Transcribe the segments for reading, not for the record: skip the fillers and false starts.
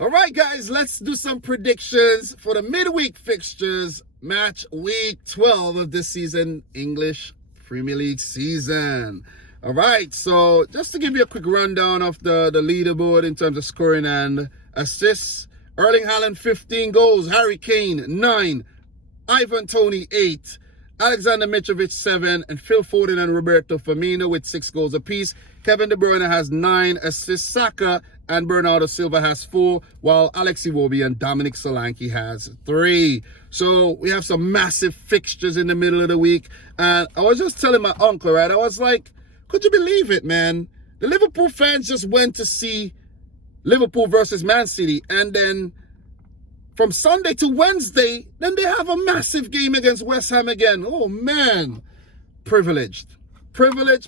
All right, guys, let's do some predictions for the midweek fixtures, match week 12 of this season, English Premier League season. All right, so just to give you a quick rundown of the leaderboard in terms of scoring and assists. Erling Haaland, 15 goals. Harry Kane, 9. Ivan Toney, 8. Alexander Mitrovic, 7. And Phil Foden and Roberto Firmino with 6 goals apiece. Kevin De Bruyne has 9 assists. Saka and Bernardo Silva has 4, while Alex Iwobi and Dominic Solanke has 3. So we have some massive fixtures in the middle of the week. And I was just telling my uncle, right? I was like, could you believe it, man? The Liverpool fans just went to see Liverpool versus Man City. And then from Sunday to Wednesday, then they have a massive game against West Ham again. Oh, man. Privileged, fans.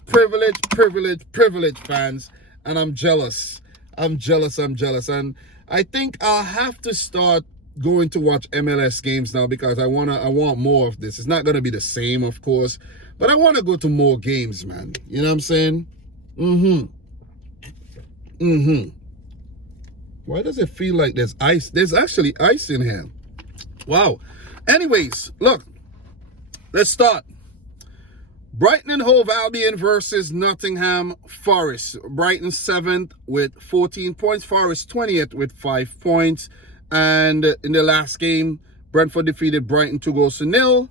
And I'm jealous. I'm jealous. And I think I'll have to start going to watch MLS games now because I want more of this. It's not going to be the same, of course, but I want to go to more games, man. You know what I'm saying? Why does it feel like there's ice? There's actually ice in here. Wow. Anyways, look, let's start. Brighton and Hove Albion versus Nottingham Forest. Brighton 7th with 14 points. Forest 20th with 5 points. And in the last game, Brentford defeated Brighton 2-0.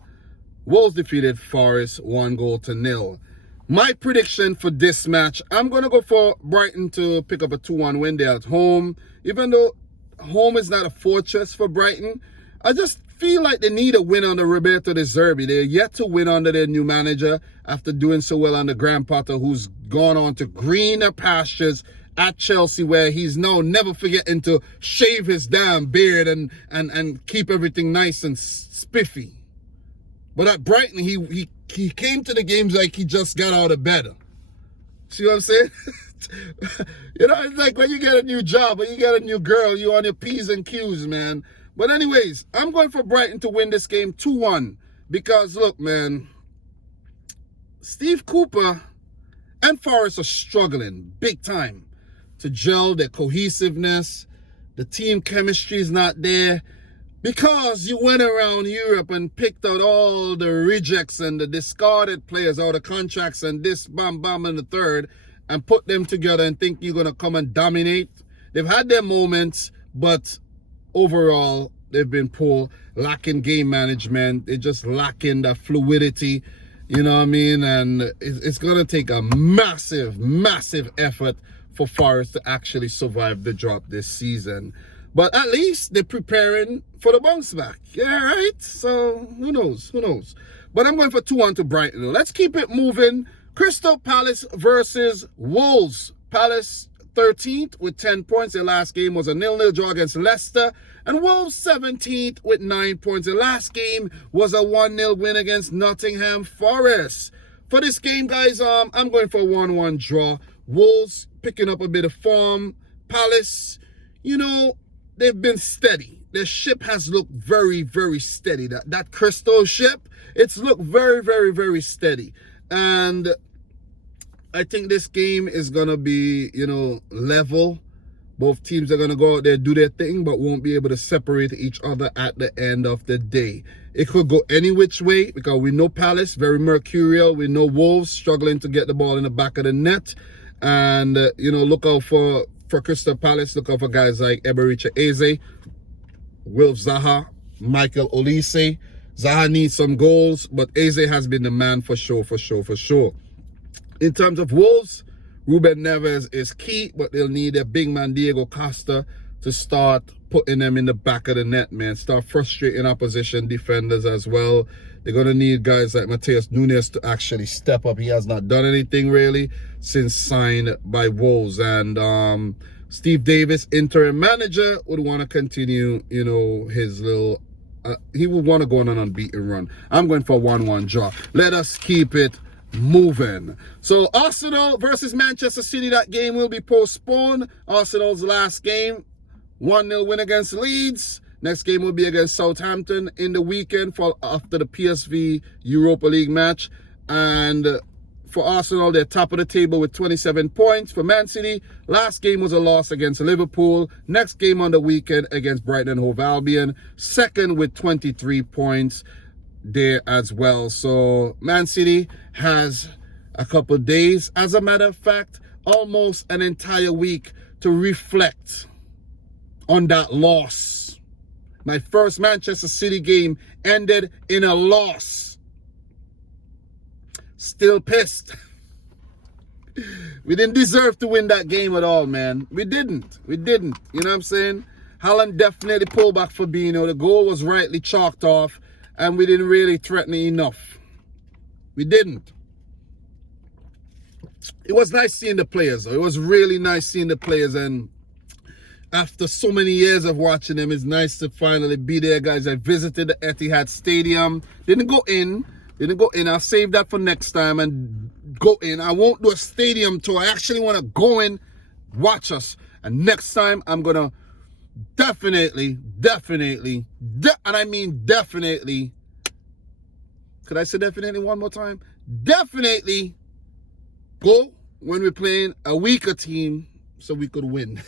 Wolves defeated Forest 1-0. My prediction for this match, I'm going to go for Brighton to pick up a 2-1 win. They're at home. Even though home is not a fortress for Brighton, I just feel like they need a win under Roberto De Zerbi. They're yet to win under their new manager after doing so well under Graham Potter, who's gone on to greener pastures at Chelsea, where he's now never forgetting to shave his damn beard and keep everything nice and spiffy. But at Brighton, he came to the games like he just got out of bed. See what I'm saying? You know, it's like when you get a new job, when you get a new girl, you on your P's and Q's, man. But anyways, I'm going for Brighton to win this game 2-1. Because, look, man, Steve Cooper and Forrest are struggling big time to gel. Their cohesiveness, the team chemistry is not there. Because you went around Europe and picked out all the rejects and the discarded players out of contracts and this, bam, bam, and the third, and put them together and think you're going to come and dominate. They've had their moments, but overall, they've been poor, lacking game management. They're just lacking that fluidity, you know what I mean? And it's going to take a massive effort for Forest to actually survive the drop this season. But at least they're preparing for the bounce back. Yeah, right? So, who knows? But I'm going for 2-1 to Brighton. Let's keep it moving. Crystal Palace versus Wolves. Palace 13th with 10 points. Their last game was a 0-0 draw against Leicester. And Wolves 17th with 9 points. The last game was a 1-0 win against Nottingham Forest. For this game, guys, I'm going for a 1-1 draw. Wolves picking up a bit of form. Palace, you know, they've been steady. Their ship has looked very steady. That Crystal ship, it's looked very steady. And I think this game is going to be, you know, level. Both teams are going to go out there, do their thing, but won't be able to separate each other at the end of the day. It could go any which way because we know Palace, very mercurial. We know Wolves struggling to get the ball in the back of the net. And, you know, look out for Crystal Palace. Look out for guys like Eberechi Eze, Wilf Zaha, Michael Olise. Zaha needs some goals, but Eze has been the man for sure. In terms of Wolves, Ruben Neves is key, but they'll need a big man, Diego Costa, to start putting them in the back of the net, man. Start frustrating opposition defenders as well. They're going to need guys like Mateus Nunes to actually step up. He has not done anything really since signed by Wolves. And Steve Davis, interim manager, would want to continue, you know, his little... he would want to go on an unbeaten run. I'm going for a 1-1 draw. Let us keep it moving. So Arsenal versus Manchester City, that game will be postponed. Arsenal's last game, 1-0 win against Leeds. Next game will be against Southampton in the weekend after the PSV Europa League match. And for Arsenal, they're top of the table with 27 points. For Man City, last game was a loss against Liverpool. Next game on the weekend against Brighton and Hove Albion. Second with 23 points there as well. So Man City has a couple days, as a matter of fact, almost an entire week to reflect on that loss. My first Manchester City game ended in a loss. Still pissed. We didn't deserve to win that game at all, man. We didn't. You know what I'm saying? Haaland definitely pulled back Fabinho. The goal was rightly chalked off, and we didn't really threaten it enough. We didn't. It was nice seeing the players, though. It was really nice seeing the players, and after so many years of watching them, it's nice to finally be there, guys. I visited the Etihad Stadium. Didn't go in. I'll save that for next time and go in. I won't do a stadium tour. I actually want to go in, watch us. And next time, I'm going to definitely, and I mean definitely, could I say definitely one more time? Definitely go when we're playing a weaker team so we could win.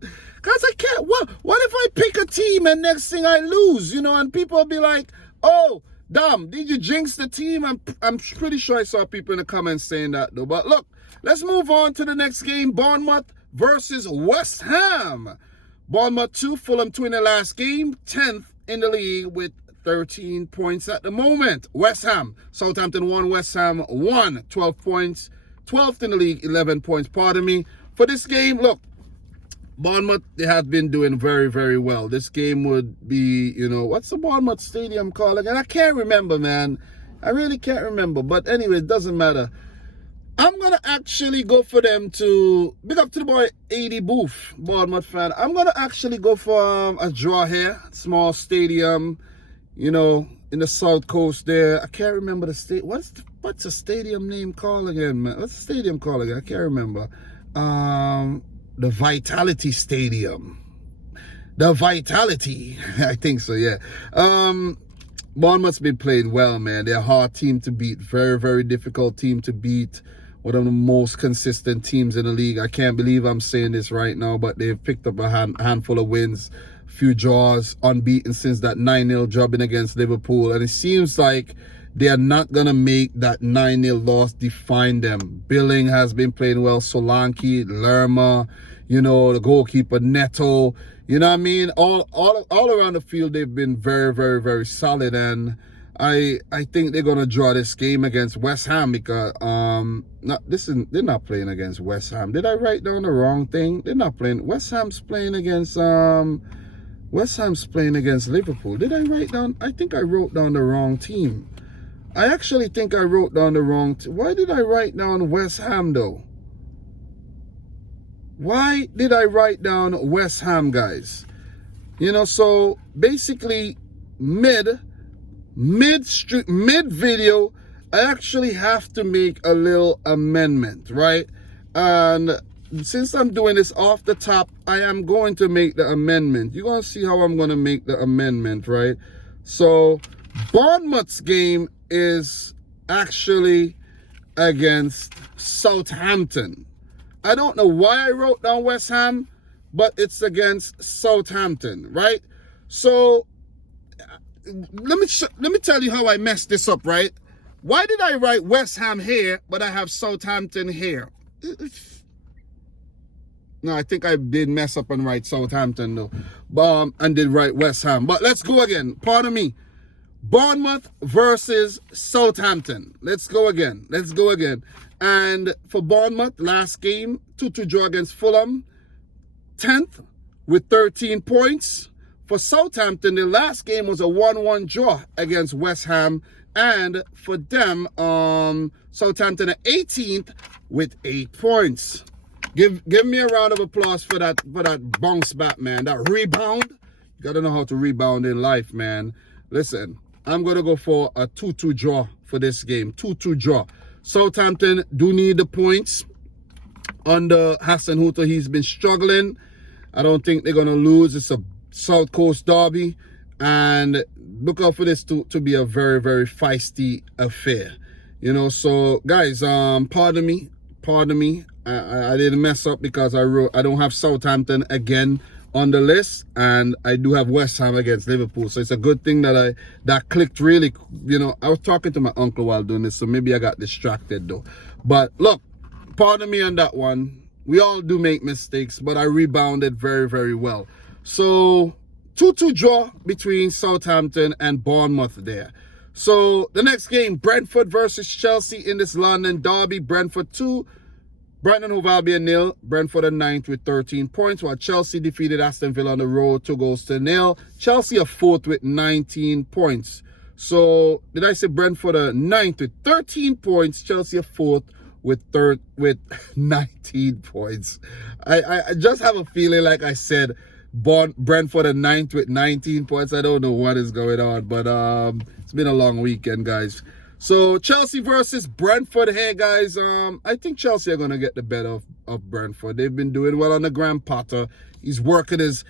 Because I can't, what if I pick a team and next thing I lose, you know, and people will be like, oh, damn, did you jinx the team? I'm pretty sure I saw people in the comments saying that though. But look, let's move on to the next game. Bournemouth versus West Ham. Bournemouth 2, Fulham 2 in the last game. 10th in the league with 13 points at the moment. West Ham, Southampton 1, West Ham 1, 12 points. 12th in the league, 11 points, pardon me. For this game, look, Bournemouth, they have been doing very, very well. This game would be, you know, what's the Bournemouth Stadium called again? I can't remember, man. I really can't remember. But anyway, it doesn't matter. I'm going to actually go for them to, big up to the boy, 80 Booth, Bournemouth fan. I'm going to actually go for a draw here. Small stadium, you know, in the South Coast there. I can't remember the state. What's the stadium name called again, man? What's the stadium called again? I can't remember. The Vitality Stadium. The Vitality. I think so, yeah. Bournemouth's been playing well, man. They're a hard team to beat. Very, very difficult team to beat. One of the most consistent teams in the league. I can't believe I'm saying this right now, but they've picked up a handful of wins. A few draws, unbeaten since that 9-0 drubbing against Liverpool. And it seems like they are not going to make that 9-0 loss define them. Billing has been playing well. Solanke, Lerma, you know, the goalkeeper, Neto. You know what I mean? All around the field, they've been very, very, very solid. And I think they're going to draw this game against West Ham because they're not playing against West Ham. Did I write down the wrong thing? They're not playing. West Ham's playing against Liverpool. Did I write down? I think I wrote down the wrong team. I actually think I wrote down the wrong... Why did I write down West Ham, though? Why did I write down West Ham, guys? You know, so basically, mid video, I actually have to make a little amendment, right? And since I'm doing this off the top, I am going to make the amendment. You're going to see how I'm going to make the amendment, right? So, Bournemouth's game is actually against Southampton. I don't know why I wrote down West Ham, but it's against Southampton, right? So let me tell you how I messed this up, right? Why did I write West Ham here, but I have Southampton here? No, I think I did mess up and write Southampton though, and did write West Ham. But let's go again. Pardon me. Bournemouth versus Southampton. Let's go again. And for Bournemouth, last game, 2-2 draw against Fulham. 10th with 13 points. For Southampton, the last game was a 1-1 draw against West Ham. And for them, Southampton at 18th with 8 points. Give me a round of applause for that bounce back, man. That rebound. You got to know how to rebound in life, man. Listen. I'm going to go for a 2-2 draw for this game. 2-2 draw. Southampton do need the points. Under Hasenhuttl, he's been struggling. I don't think they're going to lose. It's a South Coast derby. And look out for this to be a very, very feisty affair. You know, so guys, pardon me. I didn't mess up because I don't have Southampton again on the list, and I do have West Ham against Liverpool. So it's a good thing that that clicked really. You know, I was talking to my uncle while doing this, so maybe I got distracted though. But look, pardon me on that one. We all do make mistakes, but I rebounded very, very well. So 2-2 draw between Southampton and Bournemouth there. So the next game, Brentford versus Chelsea in this London derby. Brentford 2, Brighton and Hove Albion 0. Brentford are 9th with 13 points, while Chelsea defeated Aston Villa on the road 2-0. Chelsea are 4th with 19 points. So did I say Brentford are 9th with 13 points? Chelsea are 4th with 19 points. I just have a feeling like I said Brentford are 9th with 19 points. I don't know what is going on, but it's been a long weekend, guys. So Chelsea versus Brentford here, guys. I think Chelsea are going to get the better of Brentford. They've been doing well under Graham Potter. He's working his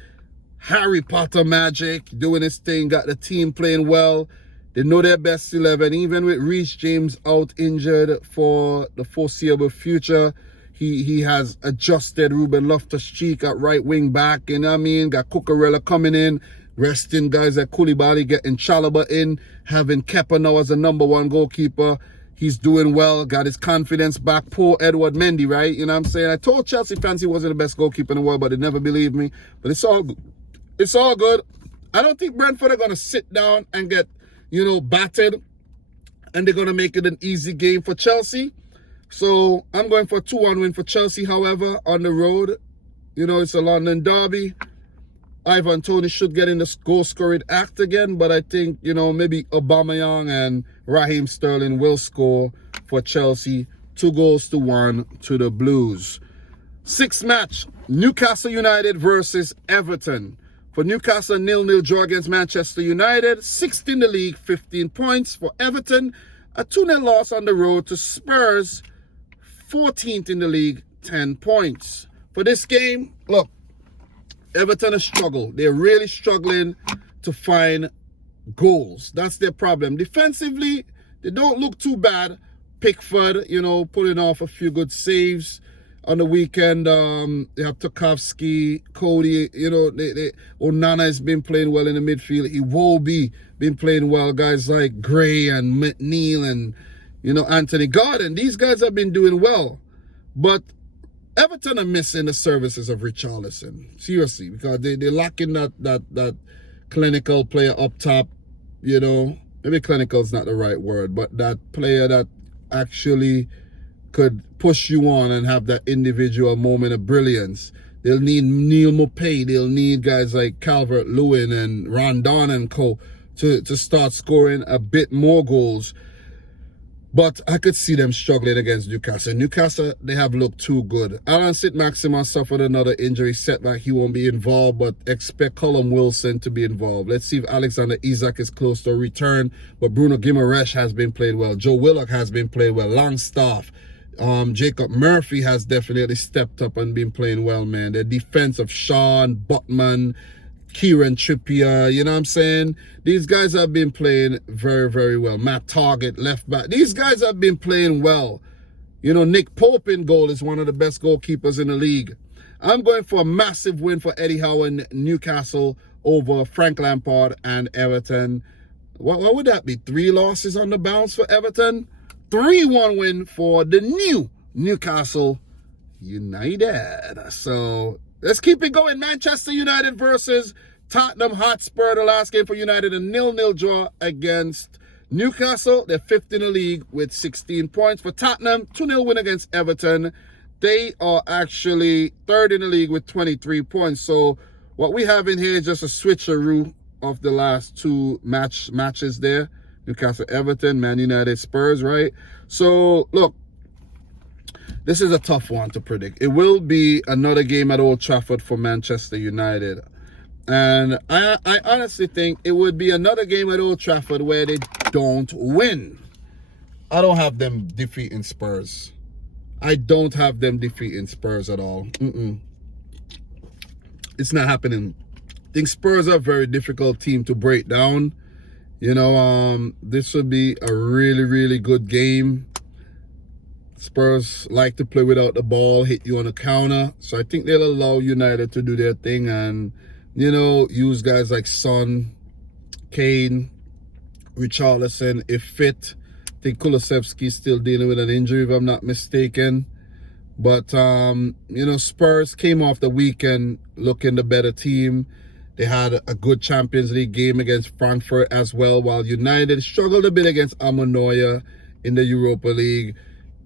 Harry Potter magic, doing his thing, got the team playing well. They know their best 11, even with Reece James out injured for the foreseeable future. He has adjusted Ruben Loftus-Cheek at right wing back, you know what I mean? Got Cucurella coming in, resting guys like Koulibaly, getting Chalobah in, having Kepa now as the #1 goalkeeper. He's doing well, got his confidence back. Poor Edward Mendy, right? You know what I'm saying? I told Chelsea fans he wasn't the best goalkeeper in the world, but they never believed me. But it's all good. It's all good. I don't think Brentford are going to sit down and get, you know, battered, and they're going to make it an easy game for Chelsea. So I'm going for a 2-1 win for Chelsea, however, on the road. You know, it's a London derby. Ivan Toney should get in the goal-scoring act again, but I think, you know, maybe Aubameyang and Raheem Sterling will score for Chelsea. 2-1 to the Blues. Sixth match, Newcastle United versus Everton. For Newcastle, 0-0 draw against Manchester United. 6th in the league, 15 points. For Everton, a 2-0 loss on the road to Spurs. 14th in the league, 10 points. For this game, look, Everton has struggled. They're really struggling to find goals. That's their problem. Defensively, they don't look too bad. Pickford, you know, putting off a few good saves. On the weekend, they have Tarkowski, Cody, you know, Onana has been playing well in the midfield. Iwobi been playing well. Guys like Gray and McNeil and, you know, Anthony Gordon. These guys have been doing well. But Everton are missing the services of Richarlison. Seriously, because they're lacking that clinical player up top, you know. Maybe clinical is not the right word, but that player that actually could push you on and have that individual moment of brilliance. They'll need Neil Maupay. They'll need guys like Calvert-Lewin and Rondon and co. to start scoring a bit more goals. But I could see them struggling against Newcastle. Newcastle, they have looked too good. Alan St-Maximin suffered another injury setback. He won't be involved, but expect Callum Wilson to be involved. Let's see if Alexander Isak is close to a return. But Bruno Guimaraes has been playing well. Joe Willock has been playing well. Longstaff. Jacob Murphy has definitely stepped up and been playing well, man. The defense of Sean, Butman, Kieran Trippier, you know what I'm saying? These guys have been playing very, very well. Matt Target, left back. These guys have been playing well. You know, Nick Pope in goal is one of the best goalkeepers in the league. I'm going for a massive win for Eddie Howe and Newcastle over Frank Lampard and Everton. What would that be? 3 losses on the bounce for Everton? 3-1 win for the new Newcastle United. So let's keep it going. Manchester United versus Tottenham Hotspur. The last game for United, a 0-0 draw against Newcastle. They're 5th in the league with 16 points. For Tottenham, 2-0 win against Everton. They are actually 3rd in the league with 23 points. So what we have in here is just a switcheroo of the last 2 matches there. Newcastle, Everton, Man United, Spurs, right? So, look, this is a tough one to predict. It will be another game at Old Trafford for Manchester United. And I honestly think it would be another game at Old Trafford where they don't win. I don't have them defeating Spurs. I don't have them defeating Spurs at all. It's not happening. I think Spurs are a very difficult team to break down. This would be a really, really good game. Spurs like to play without the ball, hit you on a counter. So I think they'll allow United to do their thing and, use guys like Son, Kane, Richarlison, if fit. I think Kulusevski's still dealing with an injury, if I'm not mistaken. But, Spurs came off the weekend looking the better team. They had a good Champions League game against Frankfurt as well, while United struggled a bit against Ammonoia in the Europa League.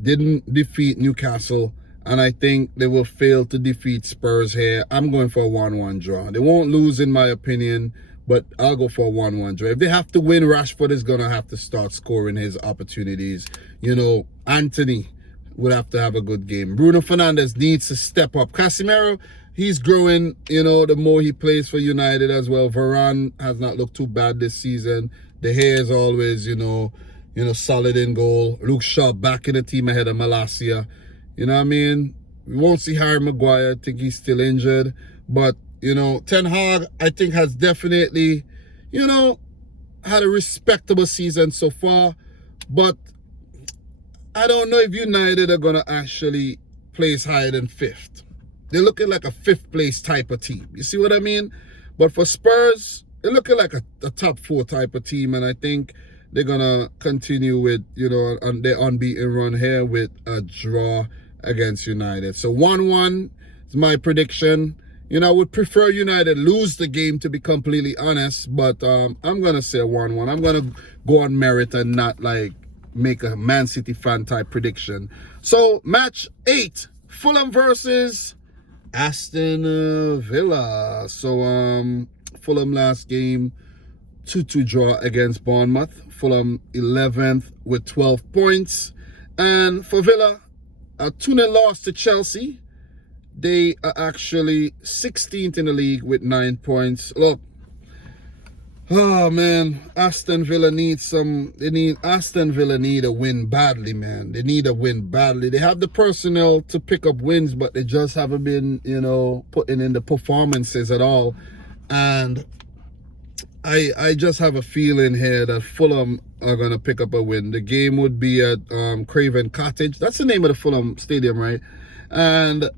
Didn't defeat Newcastle, and I think they will fail to defeat Spurs here. I'm going for a 1-1 draw. They won't lose in my opinion, but I'll go for a 1-1 draw. If they have to win, Rashford is going to have to start scoring his opportunities. Anthony would have to have a good game. Bruno Fernandes needs to step up. Casemiro, he's growing, the more he plays for United as well. Varane has not looked too bad this season. De Gea is always, solid in goal. Luke Shaw back in the team ahead of Malacia. You know what I mean? We won't see Harry Maguire. I think he's still injured. But, Ten Hag, I think, has definitely, had a respectable season so far. But I don't know if United are going to actually place higher than 5th. They're looking like a 5th place type of team. You see what I mean? But for Spurs, they're looking like a top 4 type of team. And I think they're going to continue with, their unbeaten run here with a draw against United. So 1-1 is my prediction. I would prefer United lose the game, to be completely honest. But I'm going to say 1-1. I'm going to go on merit and not make a Man City fan type prediction. So match 8, Fulham versus Aston Villa. So Fulham last game 2-2 draw against Bournemouth. Fulham 11th with 12 points. And for Villa, a 2-0 loss to Chelsea. They are actually 16th in the league with 9 points. Look, oh man, Aston Villa need a win badly, man. They need a win badly. They have the personnel to pick up wins, but they just haven't been, putting in the performances at all. And I just have a feeling here that Fulham are going to pick up a win. The game would be at Craven Cottage. That's the name of the Fulham stadium, right? And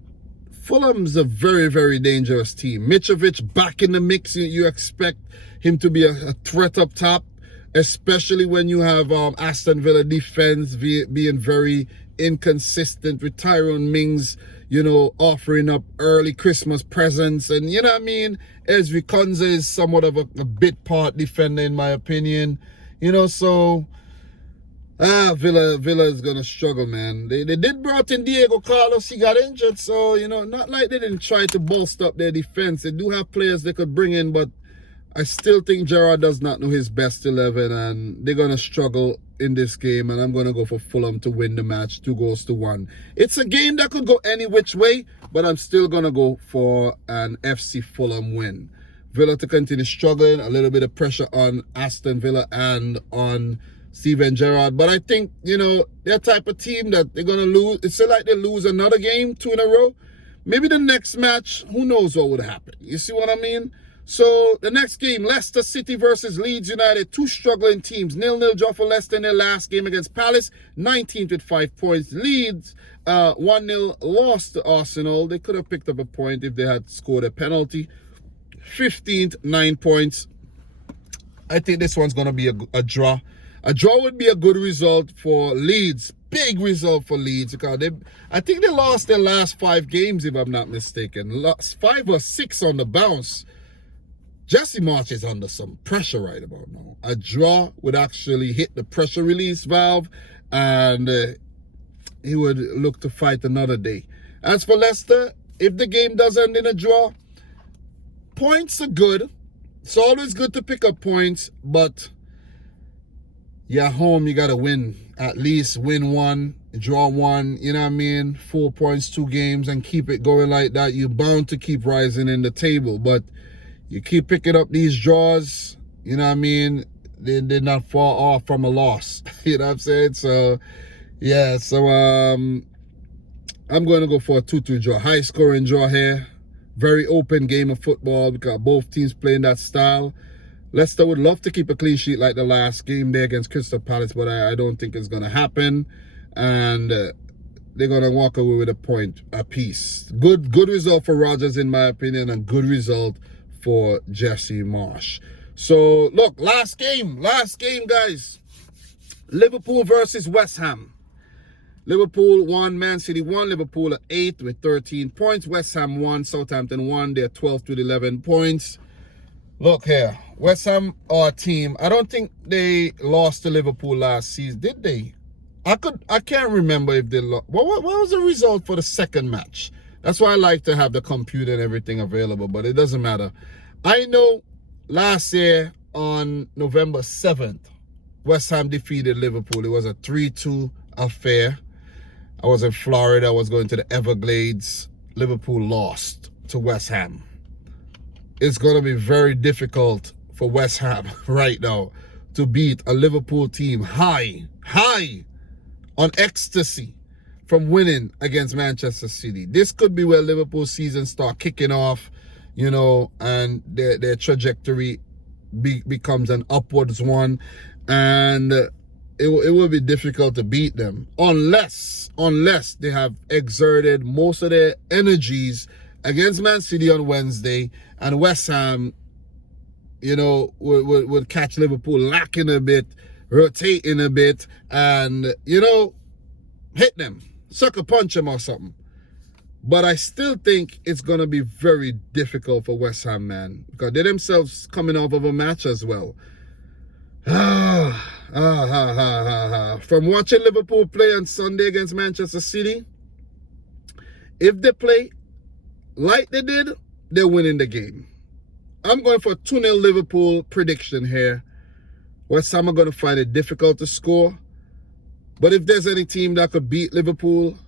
Fulham's a very, very dangerous team. Mitrovic back in the mix. You expect him to be a threat up top, especially when you have Aston Villa defense being very inconsistent with Tyrone Mings, offering up early Christmas presents. And you know what I mean? Ezri Konza is somewhat of a bit part defender in my opinion. So Villa is gonna struggle, man. They did brought in Diego Carlos, he got injured, so not like they didn't try to bolster up their defense. They do have players they could bring in, but I still think Gerrard does not know his best 11, and they're gonna struggle in this game, and I'm gonna go for Fulham to win the match 2-1. It's a game that could go any which way, but I'm still gonna go for an FC Fulham win. Villa to continue struggling, a little bit of pressure on Aston Villa and on Steven Gerrard. But I think, they're a type of team that they're going to lose. It's like they lose another game, 2 in a row. Maybe the next match, who knows what would happen. You see what I mean? So the next game, Leicester City versus Leeds United. 2 struggling teams. 0-0 draw for Leicester in their last game against Palace. 19th with 5 points. Leeds, 1-0 loss to Arsenal. They could have picked up a point if they had scored a penalty. 15th, 9 points. I think this one's going to be a draw. A draw would be a good result for Leeds. Big result for Leeds because I think they lost their last 5 games, if I'm not mistaken. Lost 5 or 6 on the bounce. Jesse Marsch is under some pressure right about now. A draw would actually hit the pressure release valve, and he would look to fight another day. As for Leicester, if the game does end in a draw, points are good. It's always good to pick up points, but you're at home, you got to win. At least win 1, draw 1, 4 points, 2 games, and keep it going like that. You're bound to keep rising in the table, but you keep picking up these draws, They're not far off from a loss. You know what I'm saying? So, yeah, I'm going to go for a 2-2 draw. High-scoring draw here. Very open game of football because both teams playing that style. Leicester would love to keep a clean sheet like the last game there against Crystal Palace, but I don't think it's going to happen. And they're going to walk away with a point apiece. Good result for Rodgers, in my opinion, and good result for Jesse Marsh. So, look, last game, guys. Liverpool versus West Ham. Liverpool won, Man City won. Liverpool at 8th with 13 points. West Ham won, Southampton won. They're 12th with 11 points. Look here, West Ham are a team. I don't think they lost to Liverpool last season, did they? I can't remember if they lost. What was the result for the second match? That's why I like to have the computer and everything available, but it doesn't matter. I know last year on November 7th, West Ham defeated Liverpool. It was a 3-2 affair. I was in Florida. I was going to the Everglades. Liverpool lost to West Ham. It's going to be very difficult for West Ham right now to beat a Liverpool team high on ecstasy from winning against Manchester City. This could be where Liverpool's season start kicking off, you know, and their trajectory becomes an upwards one. And it will be difficult to beat them unless they have exerted most of their energies against Man City on Wednesday, and West Ham, you know, would catch Liverpool lacking a bit, rotating a bit, and, you know, hit them, sucker punch them or something. But I still think it's going to be very difficult for West Ham, man, because they themselves coming off of a match as well. From watching Liverpool play on Sunday against Manchester City, if they play like they did, they're winning the game. I'm going for a 2-0 Liverpool prediction here. West Ham are going to find it difficult to score. But if there's any team that could beat Liverpool,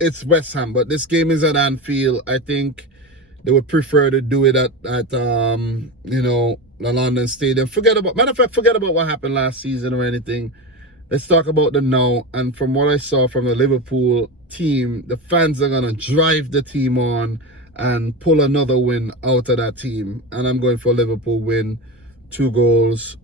it's West Ham. But this game is at Anfield. I think they would prefer to do it at you know, the London Stadium. Matter of fact, forget about what happened last season or anything. Let's talk about the now. And from what I saw from the Liverpool team, the fans are going to drive the team on and pull another win out of that team. And I'm going for Liverpool win 2-0.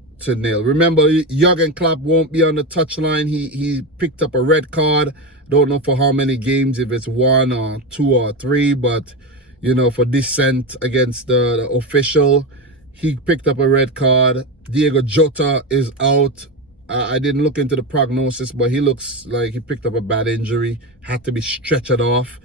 Remember, Jurgen Klopp won't be on the touchline. He picked up a red card. Don't know for how many games, if it's 1 or 2 or 3, but, you know, for dissent against the official, he picked up a red card. Diego Jota is out. I didn't look into the prognosis, but he looks like he picked up a bad injury. Had to be stretchered off.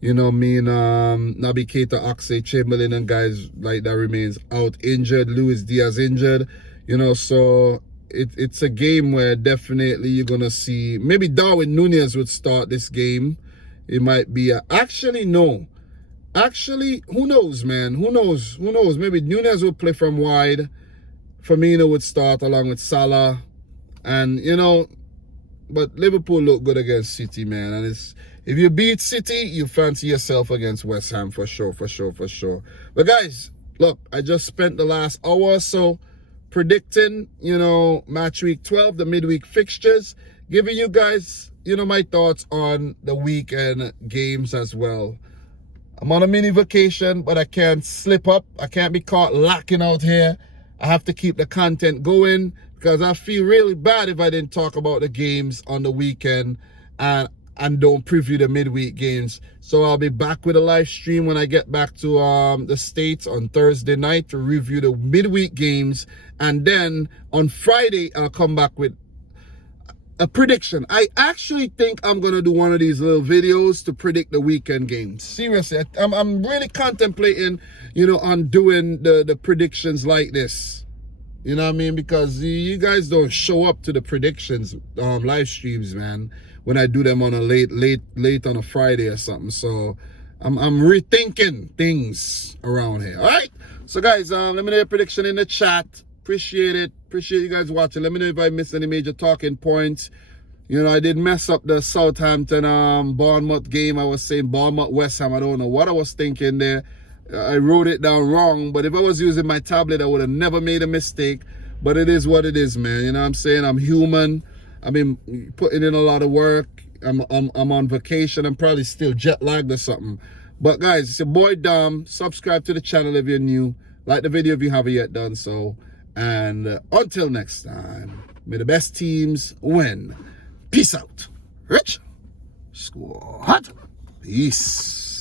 You know what I mean? Naby Keita, Oxlade-Chamberlain and guys like that remains out injured. Luis Diaz injured. You know, so it's a game where definitely you're going to see, maybe Darwin Núñez would start this game. It might be, actually, no. Actually, who knows, man? Who knows? Maybe Núñez will play from wide. Firmino would start along with Salah. And, you know, but Liverpool look good against City, man. And it's, if you beat City, you fancy yourself against West Ham for sure. But guys, look, I just spent the last hour or so predicting, you know, match week 12, the midweek fixtures, giving you guys, you know, my thoughts on the weekend games as well. I'm on a mini vacation, but I can't slip up. I can't be caught lacking out here. I have to keep the content going because I feel really bad if I didn't talk about the games on the weekend and don't preview the midweek games. So I'll be back with a live stream when I get back to the States on Thursday night to review the midweek games. And then on Friday, I'll come back with a prediction. I actually think I'm going to do one of these little videos to predict the weekend games. Seriously, I'm really contemplating, you know, on doing the predictions like this. You know what I mean? Because you guys don't show up to the predictions live streams, man, when I do them on a late on a Friday or something. So I'm rethinking things around here. All right. So guys, let me know your prediction in the chat. Appreciate it. Appreciate you guys watching. Let me know if I missed any major talking points. You know, I did mess up the Southampton Bournemouth game. I was saying Bournemouth West Ham. I don't know what I was thinking there. I wrote it down wrong, but if I was using my tablet, I would have never made a mistake. But it is what it is, man. You know what I'm saying? I'm human. I've been putting in a lot of work. I'm on vacation. I'm probably still jet lagged or something. But guys, it's your boy Dom. Subscribe to the channel if you're new. Like the video if you haven't yet done so. And until next time, may the best teams win. Peace out. Rich Squad. Peace.